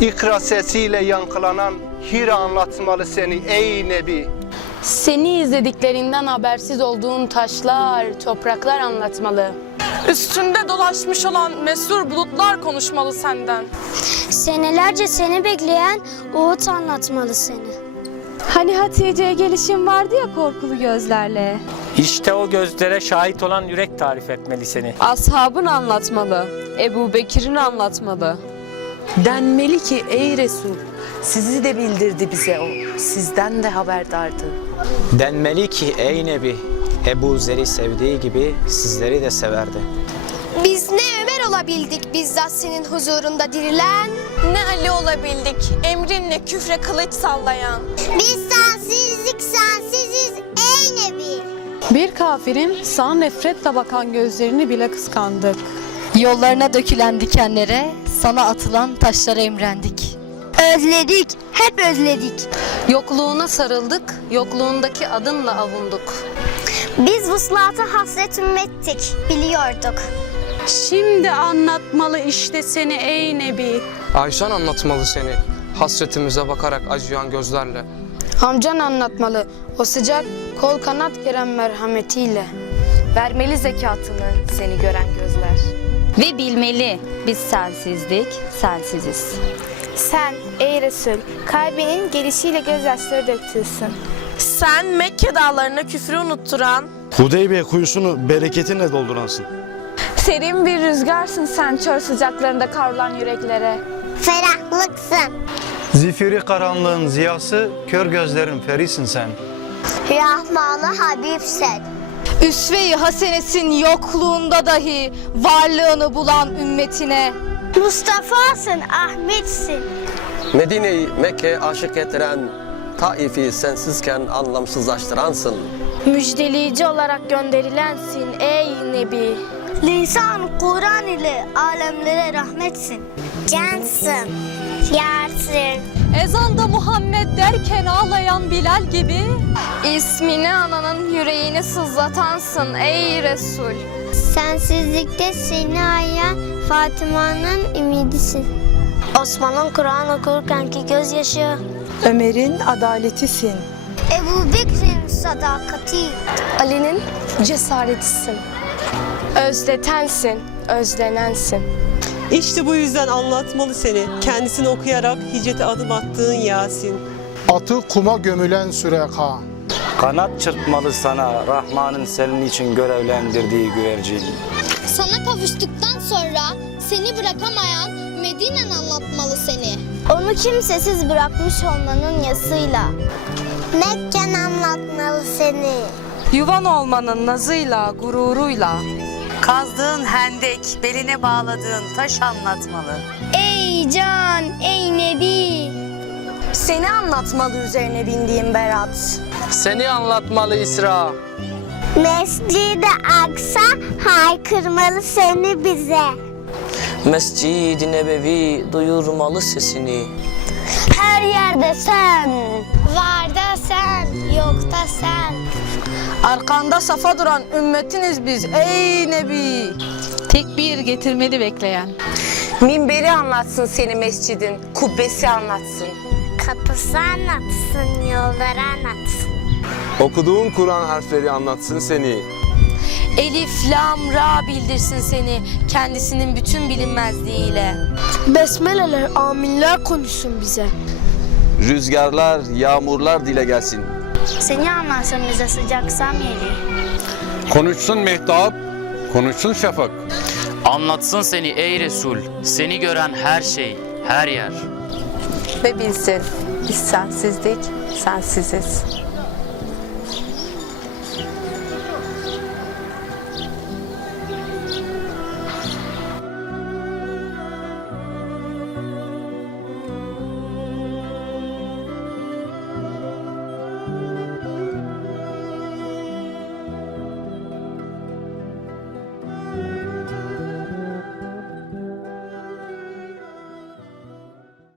İkra sesiyle yankılanan Hira anlatmalı seni ey Nebi. Seni izlediklerinden habersiz olduğun taşlar, topraklar anlatmalı. Üstünde dolaşmış olan mesur bulutlar konuşmalı senden. Senelerce seni bekleyen Uğut anlatmalı seni. Hani Hatice'ye gelişim vardı ya korkulu gözlerle. İşte o gözlere şahit olan yürek tarif etmeli seni. Ashabın anlatmalı, Ebu Bekir'in anlatmalı. Denmeli ki ey Resul, sizi de bildirdi bize o, sizden de haberdardı. Denmeli ki ey Nebi, Ebu Zer'i sevdiği gibi sizleri de severdi. Biz ne Ömer olabildik bizzat senin huzurunda dirilen. Ne Ali olabildik emrinle küfre kılıç sallayan. Biz sensizlik sensiziz ey Nebi. Bir kafirin sağ nefretle bakan gözlerini bile kıskandık. Yollarına dökülen dikenlere, sana atılan taşlara imrendik. Özledik, hep özledik. Yokluğuna sarıldık, yokluğundaki adınla avunduk. Biz vuslata hasret ümmettik, biliyorduk. Şimdi anlatmalı işte seni ey Nebi. Ayşen anlatmalı seni. Hasretimize bakarak acıyan gözlerle. Amcan anlatmalı o sıcak kol kanat geren merhametiyle. Vermeli zekatını seni gören gözler. Ve bilmeli, biz sensizdik, sensiziz. Sen ey Resul kalbinin gelişiyle gözyaşları döktürsün. Sen Mekke dağlarına küfrü unutturan. Hudeybiye kuyusunu bereketinle dolduransın. Serin bir rüzgarsın sen çöl sıcaklarında kavrulan yüreklere. Ferahlıksın. Zifiri karanlığın ziyası, kör gözlerin ferisin sen. Rahmanı Habibsen. Üsve-i hasenesin yokluğunda dahi varlığını bulan ümmetine. Mustafa'sın, Ahmet'sin. Medine'yi Mekke'ye aşık ettiren, Taif'i sensizken anlamsızlaştıransın. Müjdeleyici olarak gönderilensin ey Nebi. Lisan Kur'an ile alemlere rahmetsin. Cansın, yarsın. Ezanda Muhammed derken ağlayan Bilal gibi. İsmini ananın yüreğini sızlatansın ey Resul. Sensizlikte seni arayan Fatıma'nın ümidisin. Osman'ın Kur'an okurkenki gözyaşı. Ömer'in adaletisin. Ebu Bekir'in sadakati. Ali'nin cesaretisin. Özletensin, özlenensin. İşte bu yüzden anlatmalı seni. Kendisini okuyarak hicrete adım attığın Yasin. Atı kuma gömülen Süreka. Kanat çırpmalı sana Rahman'ın senin için görevlendirdiği güvercin. Sana kavuştuktan sonra seni bırakamayan Medine'n anlatmalı seni. Onu kimsesiz bırakmış olmanın yasıyla. Mekken anlatmalı seni. Yuvan olmanın nazıyla, gururuyla. Kazdığın hendek, beline bağladığın taş anlatmalı. Ey can, ey nebi. Seni anlatmalı üzerine bindiğim Berat. Seni anlatmalı İsra. Mescid-i Aksa haykırmalı seni bize. Mescid-i Nebevi duyurmalı sesini. Her yerde sen. Var da sen, yok da sen. Arkanda safa duran ümmetiniz biz ey Nebi. Tekbir getirmeli bekleyen. Minberi anlatsın seni mescidin, kubbesi anlatsın. Kapısı anlatsın, yolları anlatsın. Okuduğun Kur'an harfleri anlatsın seni. Elif, lam, ra bildirsin seni kendisinin bütün bilinmezliğiyle. Besmeleler, aminler konuşsun bize. Rüzgarlar, yağmurlar dile gelsin. Seni anlatsın bize sıcak samyeli. Konuşsun Mehtap, konuşsun Şafak. Anlatsın seni ey Resul, seni gören her şey, her yer. Ve bilsin, biz sensizdik, sensiziz.